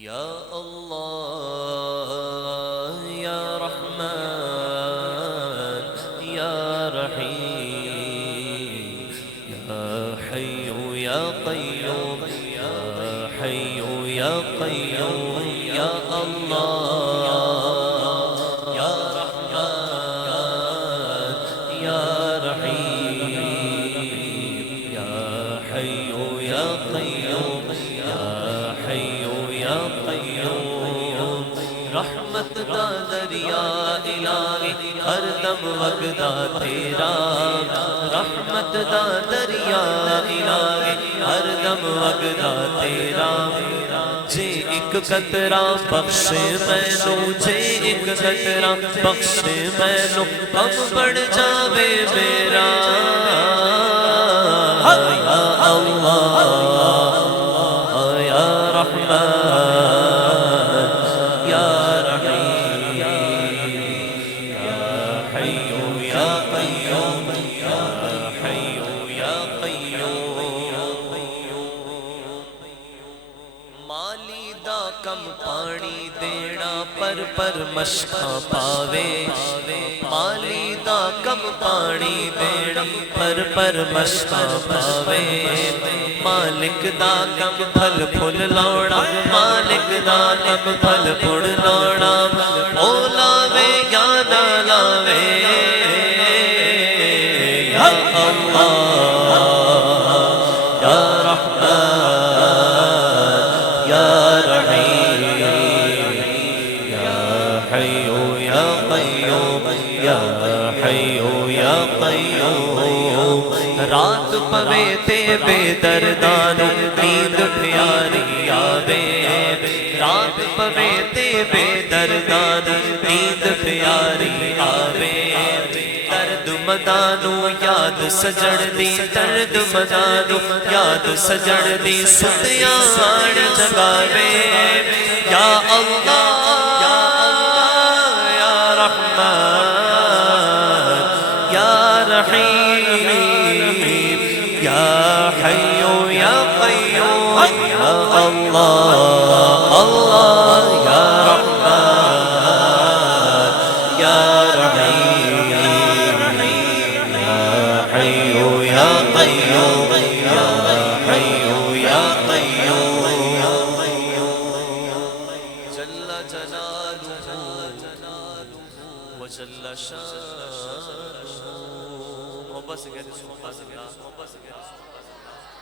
یا اللہ یا رحمان یا رحیم یا حی یا قیوم یا حی یا قیوم یا اللہ یا رحمان یا رحیم یا حی یا قیوم یا حی یا قیوم رحمت دا دریا الہی ہر دم وگدا تیرا رحمت دا دریا الہی ہر دم وگدا تیرا جے ایک قطرہ بخشے مینوں جے ایک قطرہ بخشے مینوں غم بڑھ جاوے میرا یا اللہ یا رحمان یا رحیم یا حی یا قیوم یا حی یا قیوم مالی دا کم پانی دینا پر مشکاں پاوے مالی دا کم پانی دینا پر مشکاں پاوے مالک دا کم پھل پھل لاؤنا مالک دا کم پھل پھل لاؤنا او لاوے یا نہ لاوے یا اللہ یا رحمان یا رحیم یا حی یا قیوم یا حی یا قیوم رات پوے تے بے دردانو نیند پیاری آوے رات پوے تے بے دردانو نیند پیاری آوے درد مدانو یاد سجڑ دی درد مدانو یاد سجڑ دی ستیاں آڑ جگاوے یا اللہ یا رحمان یا رحیم یا حی یا قیوم یا اللہ اللہ یا رحمان یا رحیم یا حی یا قیوم یا حی یا قیوم جل جلالہ وجل شانہ محبت سے کہتے ہیں سبحان اللہ